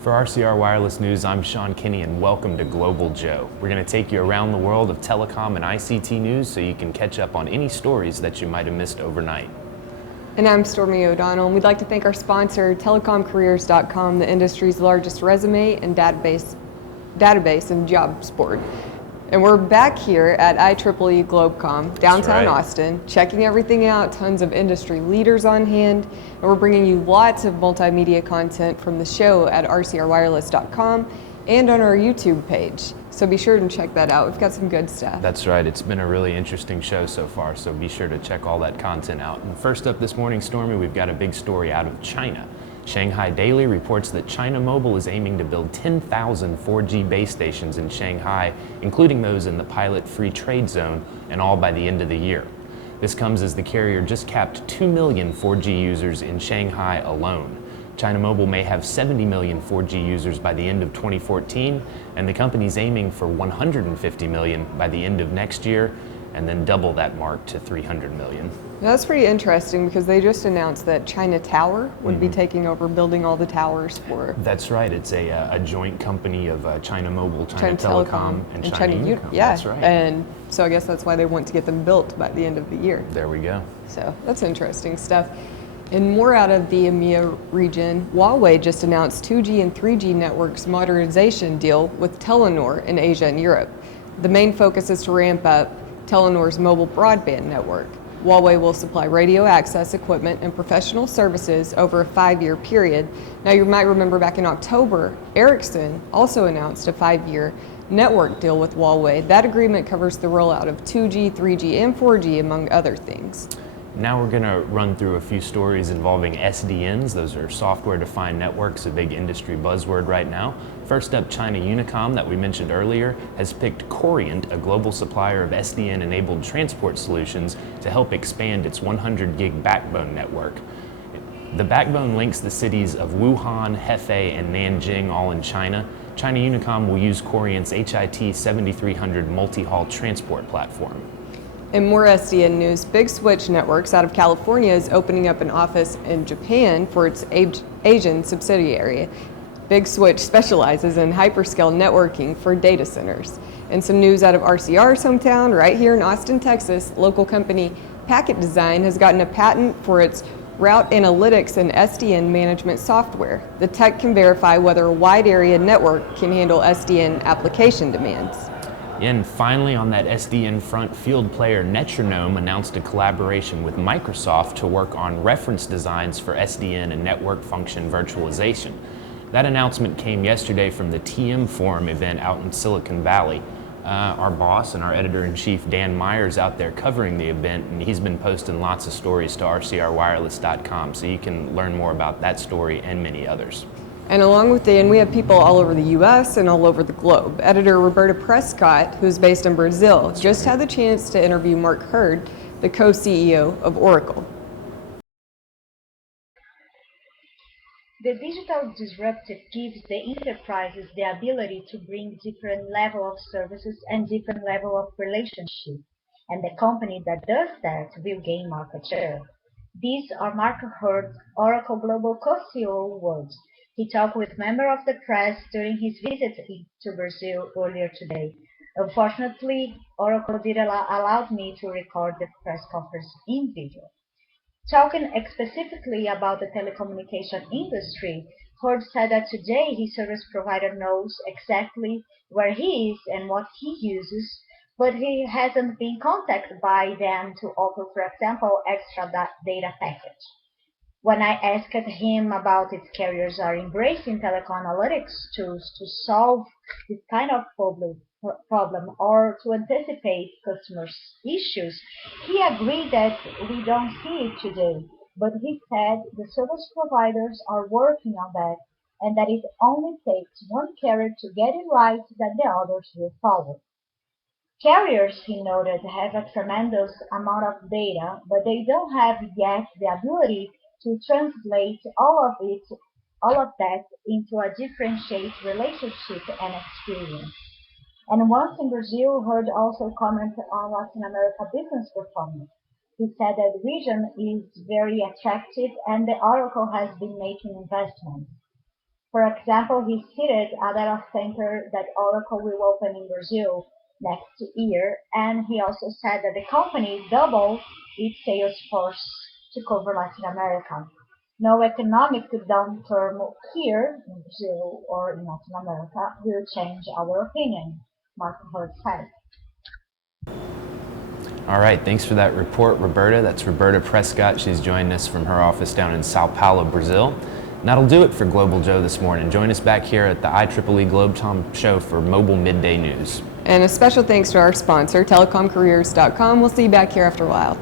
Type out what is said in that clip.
For RCR Wireless News, I'm Sean Kinney and welcome to Global Joe. We're going to take you around the world of telecom and ICT news so you can catch up on any stories that you might have missed overnight. And I'm Stormy O'Donnell, and we'd like to thank our sponsor, telecomcareers.com, the industry's largest resume and database and jobs board. And we're back here at IEEE Globecom, downtown Austin, checking everything out, tons of industry leaders on hand, and we're bringing you lots of multimedia content from the show at rcrwireless.com and on our YouTube page. So be sure to check that out. We've got some good stuff. That's right. It's been a really interesting show so far, so be sure to check all that content out. And first up this morning, Stormy, we've got a big story out of China. Shanghai Daily reports that China Mobile is aiming to build 10,000 4G base stations in Shanghai, including those in the pilot free trade zone, and all by the end of the year. This comes as the carrier just capped 2 million 4G users in Shanghai alone. China Mobile may have 70 million 4G users by the end of 2014, and the company's aiming for 150 million by the end of next year, and then double that mark to 300 million. That's pretty interesting because they just announced that China Tower would be taking over building all the towers for... That's right. It's a joint company of China Mobile, China Telecom, and China Unicom. Yeah, that's right. And so I guess that's why they want to get them built by the end of the year. There we go. So that's interesting stuff. And more out of the EMEA region, Huawei just announced 2G and 3G networks modernization deal with Telenor in Asia and Europe. The main focus is to ramp up Telenor's mobile broadband network. Huawei will supply radio access equipment and professional services over a 5-year period. Now you might remember back in October, Ericsson also announced a 5-year network deal with Huawei. That agreement covers the rollout of 2G, 3G, and 4G, among other things. Now we're going to run through a few stories involving SDNs. Those are software-defined networks, a big industry buzzword right now. First up, China Unicom, that we mentioned earlier, has picked Coriant, a global supplier of SDN-enabled transport solutions, to help expand its 100-gig backbone network. The backbone links the cities of Wuhan, Hefei, and Nanjing, all in China. China Unicom will use Coriant's HIT 7300 multi-haul transport platform. In more SDN news, Big Switch Networks out of California is opening up an office in Japan for its Asian subsidiary. Big Switch specializes in hyperscale networking for data centers. And some news out of RCR's hometown, right here in Austin, Texas, local company Packet Design has gotten a patent for its route analytics and SDN management software. The tech can verify whether a wide area network can handle SDN application demands. And finally, on that SDN front, field player Netronome announced a collaboration with Microsoft to work on reference designs for SDN and network function virtualization. That announcement came yesterday from the TM Forum event out in Silicon Valley. Our boss and our editor-in-chief, Dan Myers, out there covering the event, and he's been posting lots of stories to rcrwireless.com, so you can learn more about that story and many others. And along with Dan, we have people all over the U.S. and all over the globe. Editor Roberta Prescott, who's based in Brazil, just had the chance to interview Mark Hurd, the co-CEO of Oracle. The digital disruptive gives the enterprises the ability to bring different level of services and different level of relationship. And the company that does that will gain market share. These are Mark Hurd's Oracle Global co-CEO words. He talked with members of the press during his visit to Brazil earlier today. Unfortunately, Oracle didn't allow me to record the press conference in video. Talking specifically about the telecommunication industry, Hurd said that today his service provider knows exactly where he is and what he uses, but he hasn't been contacted by them to offer, for example, extra data package. When I asked him about if carriers are embracing telecom analytics tools to solve this kind of problem or to anticipate customers' issues, he agreed that we don't see it today, but he said the service providers are working on that and that it only takes one carrier to get it right that the others will follow. Carriers, he noted, have a tremendous amount of data, but they don't have yet the ability to translate all of that into a differentiated relationship and experience. And once in Brazil, Hurd also commented on Latin America business performance. He said that the region is very attractive and the Oracle has been making investments. For example, he cited a data center that Oracle will open in Brazil next year, and he also said that the company doubled its sales force to cover Latin America. No economic downturn here in Brazil or in Latin America will change our opinion, Mark Hurd said. All right, thanks for that report, Roberta. That's Roberta Prescott. She's joined us from her office down in Sao Paulo, Brazil. And that'll do it for Global Joe this morning. Join us back here at the IEEE Globe Show for Mobile Midday News. And a special thanks to our sponsor, telecomcareers.com. We'll see you back here after a while.